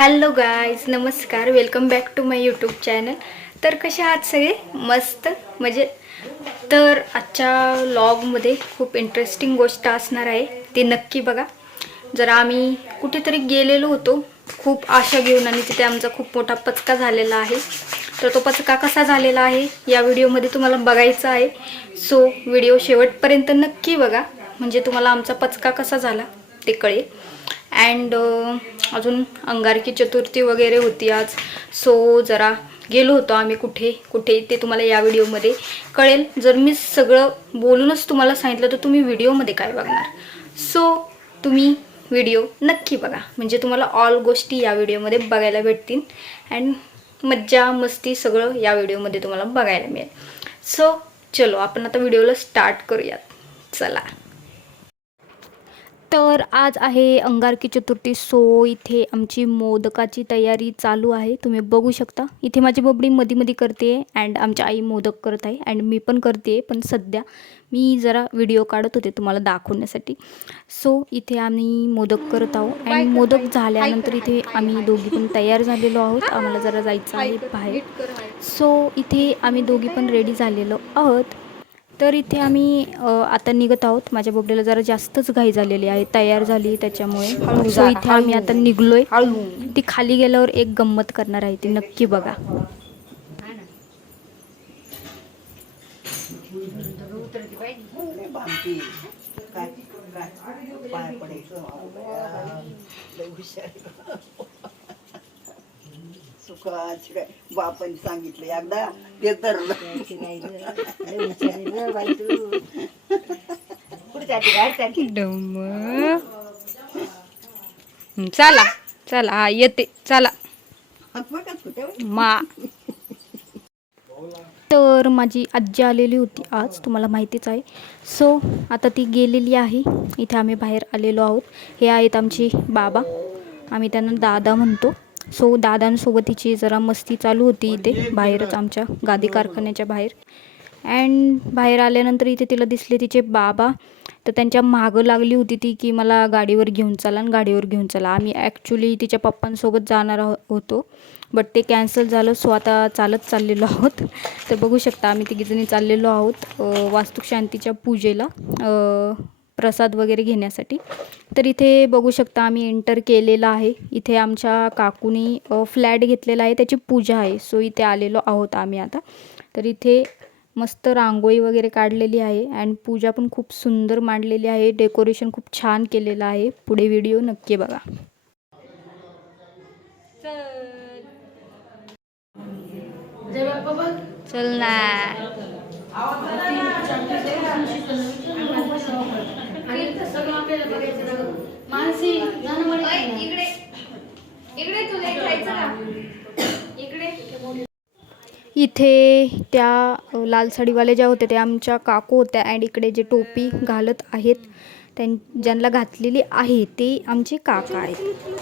Hello guys नमस्कार. Welcome back to my YouTube channel तर कसे आहात सगळे? मस्त. म्हणजे तर आजच्या लॉगमध्ये खूप इंटरेस्टिंग गोष्ट असणार आहे. ती नक्की बघा. जरा आम्ही कुठेतरी गेलेलो होतो. खूप आशा घेऊन आणि तिथे आमचा खूप मोठा पचका झालेला आहे. तर तो पचका कसा झालेला आहे? या व्हिडिओमध्ये तुम्हाला बघायचा आहे. सो व्हिडिओ शेवटपर्यंत नक्की बघा. म्हणजे तुम्हाला आमचा पचका कसा झाला ते कळेल. अँड अजून अंगारकी चतुर्थी वगैरे होती आज. सो जरा गेलो होतो आम्ही कुठे कुठे ते तुम्हाला या व्हिडिओमध्ये कळेल. जर मी सगळं बोलूनच तुम्हाला सांगितलं तर तुम्ही व्हिडिओमध्ये काय बघणार? सो तुम्ही व्हिडिओ नक्की बघा. म्हणजे तुम्हाला ऑल गोष्टी या व्हिडिओमध्ये बघायला भेटतील. अँड मज्जा मस्ती सगळं या व्हिडिओमध्ये तुम्हाला बघायला मिळेल. सो चलो आपण आता व्हिडिओला स्टार्ट करूयात. चला. तर आज आहे अंगारकी चतुर्थी सो इथे आमची मोदकाची तयारी चालू आहे. तुम्ही बघू शकता. इथे माझी बबडी मधी मधी करते अँड आमच्या आई मोदक करत आहे अँड मी पण करते पण सध्या मी जरा व्हिडिओ काढत होते तुम्हाला दाखवण्यासाठी. सो इथे आम्ही मोदक करत आहोत अँड मोदक झाल्यानंतर इथे आम्ही दोघी पण तयार झालेलो आहोत. आम्हाला जरा जायचं आहे बाहेर. सो इथे आम्ही दोघी पण रेडी झालेलो आहोत. तर इथे आम्ही आता निघत आहोत. माझ्या बबडीला जरा जास्तच घाई झालेली आहे. तयार झाली त्याच्यामुळे. सो इथे आम्ही आता निघलोय. ती खाली गेल्यावर एक गंमत करणार आहे ती. नक्की बघा. काय? सुखाची काय? बापाने सांगितलं एकदा ते धरलं चला चला हा येते. चला. मा. तर माझी आजी आलेली होती आज तुम्हाला माहितीच आहे. सो आता ती गेलेली आहे. इथे आम्ही बाहेर आलेलो आहोत. हे आहेत आमचे बाबा. आम्ही त्यांना दादा म्हणतो. सो दादांसोबत तिची जरा मस्ती चालू होती इथे बाहेरच आमच्या गादी कारखान्याच्या बाहेर. अँड बाहेर आल्यानंतर इथे तिला दिसले तिचे बाबा. तर त्यांच्या मागं लागली होती ती की मला गाडीवर घेऊन चला आणि गाडीवर घेऊन चला. आम्ही ॲक्च्युली तिच्या पप्पांसोबत जाणार आहो- होतो. बट ते कॅन्सल झालं सो आता चालत चाललेलो आहोत. तर बघू शकता आम्ही तिघीजणी चाललेलो आहोत अ, वास्तुक शांतीच्या पूजेला प्रसाद वगैरे घेण्यासाठी. तर इथे बघू शकता आम्ही एंटर केलेलं आहे. इथे आमच्या काकूनी फ्लॅट घेतलेला आहे. त्याची पूजा आहे. सो इथे आलेलो आहोत आम्ही आता. तर इथे मस्त रांगोळी वगैरे काढलेली आहे अँड पूजा पण खूप सुंदर मांडलेली आहे. डेकोरेशन खूप छान केलेलं आहे. पुढे व्हिडिओ नक्की बघा. चल ना. इथे त्या लाल साडीवाले ज्या होत्या त्या आमच्या काकू होत्या. अँड इकडे जे टोपी घालत आहेत त्यां ज्यांना घातलेली आहे ते आमचे काका आहेत.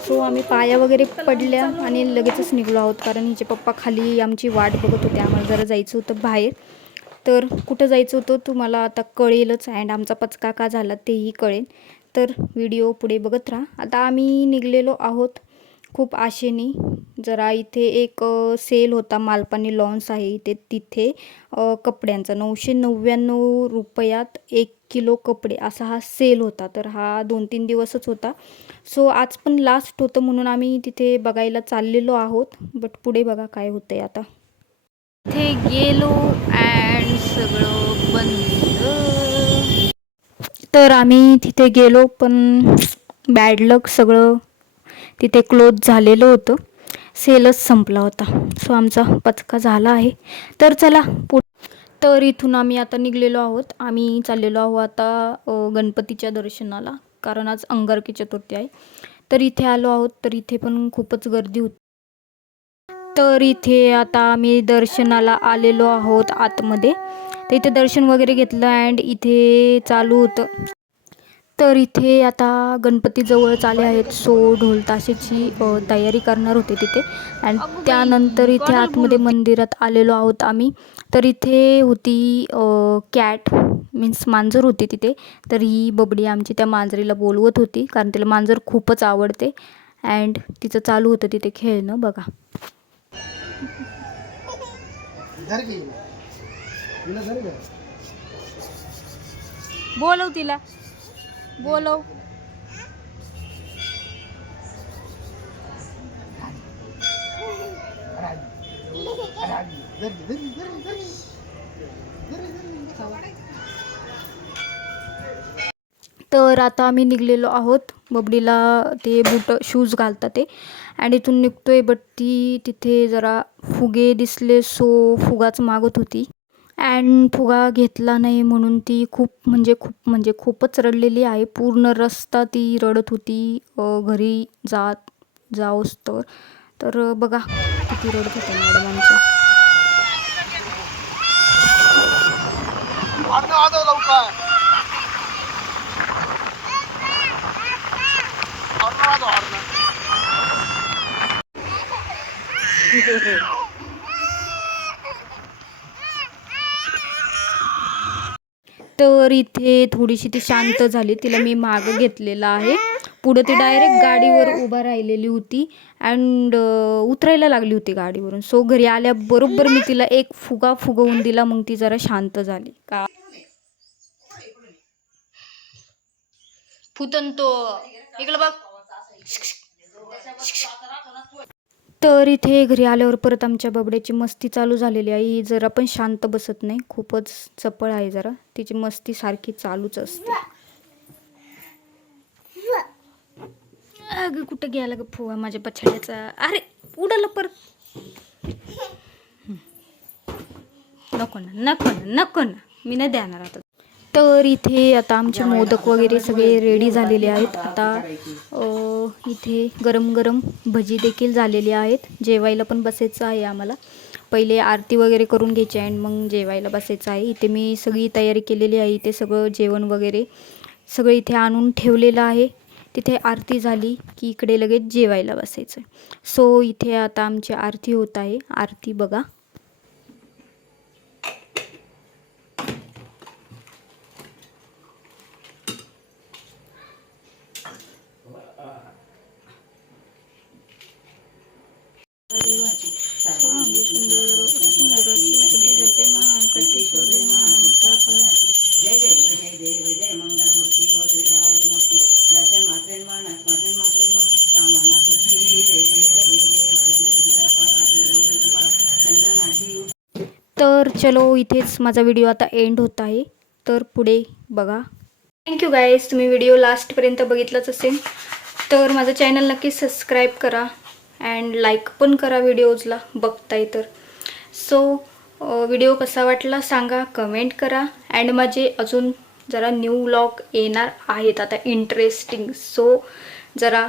सो आम्ही पाया वगैरे पडल्या आणि लगेचच निघलो आहोत. कारण हिचे पप्पा खाली आमची वाट बघत होते. आम्हाला जरा जायचं होतं बाहेर. तर कुठं जायचं होतं तुम्हाला आता कळेलच. अँड आमचा पचका का झाला तेही कळेल. तर व्हिडिओ पुढे बघत राहा. आता आम्ही निघलेलो आहोत खूप आशेने. जरा इथे एक सेल होता मालपानी लॉन्स आहे इथे. तिथे कपड्यांचा नऊशे नव्याण्णव रुपयात एक किलो कपडे असा हा सेल होता. तर हा दोन तीन दिवसच होता. सो आज पण लास्ट होतं म्हणून आम्ही तिथे बघायला चाललेलो आहोत. बट पुढे बघा काय होतं आहे आता. इथे गेलो अँड सगळं बंद. तर आम्ही तिथे गेलो पण बॅड लक सगळं तिथे क्लोज झालेलं होतं. सेलच संपला होता. सो आमचा पचका झाला आहे. तर चला पु तर इथून आम्ही आता निघलेलो आहोत. आम्ही चाललेलो आहोत आता गणपतीच्या दर्शनाला कारण आज अंगारकी चतुर्थी आहे. तर इथे आलो आहोत तर इथे पण खूपच गर्दी होती. तर इथे आता आम्ही दर्शनाला आलेलो आहोत आतमध्ये. तर इथे दर्शन वगैरे घेतलं अँड इथे चालू होतं. तर इथे आता गणपतीजवळच आले आहेत सो ढोल ताशेची तयारी करणार होते तिथे. अँड त्यानंतर इथे आतमध्ये मंदिरात आलेलो आहोत आम्ही. तर इथे होती कॅट मीन्स मांजर होती तिथे. तर ही बबडी आमची त्या मांजरीला बोलवत होती कारण तिला मांजर खूपच आवडते. अँड तिचं चालू होतं तिथे खेळणं बघा. बोलव तिला. बोलव. तर आता आम्ही निघलेलो आहोत. बबडीला ते बूट शूज घालतात ते. आणि इथून निघतोय बट ती तिथे जरा फुगे दिसले सो फुगाच मागत होती. अँड फुगा घेतला नाही म्हणून ती खूप म्हणजे खूप म्हणजे खूपच रडलेली आहे. पूर्ण रस्ता ती रडत होती. घरी जात जाऊस तर. तर बघा किती रडत होत्या मॅडमांच्या हरणं तर इथे थोडीशी ती शांत झाली. तिला मी मागं घेतलेलं आहे. पुढं ती डायरेक्ट गाडीवर उभा राहिलेली होती. अँड उतरायला लागली होती गाडीवरून. सो घरी आल्याबरोबर मी तिला एक फुगा फुगवून दिला. मग ती जरा शांत झाली. का? फुतन तो. इकडं बघ. तर इथे घरी आल्यावर परत आमच्या बबड्याची मस्ती चालू झालेली आहे. ही जरा पण शांत बसत नाही. खूपच चपळ आहे जरा. तिची मस्ती सारखी चालूच असते. अगं कुठं गेला ग फुवा माझ्या पछाड्याचा? अरे उडाला परत. नको ना नको ना नको ना. मी नाही देणार आता. तर इथे आता आमचे मोदक वगैरे सगळे रेडी झालेले आहेत. आता इथे गरम गरम भजी देखील झालेली आहेत. जेवायला पण बसायचं आहे आम्हाला. पहिले आरती वगैरे करून घ्यायची आणि मग जेवायला बसायचं आहे. इथे मी सगळी तयारी केलेली आहे. इथे सगळं जेवण वगैरे सगळं इथे आणून ठेवलेलं आहे. तिथे आरती झाली की इकडे लगेच जेवायला बसायचं सो इथे आता आमची आरती होत आहे. आरती बघा. चलो इथेच माझा व्हिडिओ आता एंड होत आहे. तर पुढे बघा. थँक्यू गाईज तुम्ही व्हिडिओ लास्टपर्यंत बघितलाच असेल. तर माझं चॅनल नक्की सबस्क्राईब करा अँड लाईक पण करा व्हिडिओजला बघताय तर. सो व्हिडिओ कसा वाटला सांगा कमेंट करा. अँड माझे अजून जरा न्यू व्लॉग येणार आहेत. आता इंटरेस्टिंग सो जरा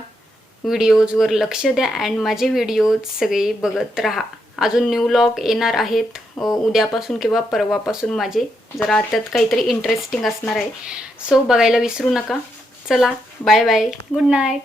व्हिडिओजवर लक्ष द्या अँड माझे व्हिडिओज सगळे बघत राहा. अजून न्यू लॉग येणार आहेत. उद्यापासून किंवा परवापासून माझे. जरा त्यात काहीतरी इंटरेस्टिंग असणार आहे. सो बघायला विसरू नका. चला बाय बाय गुड नाईट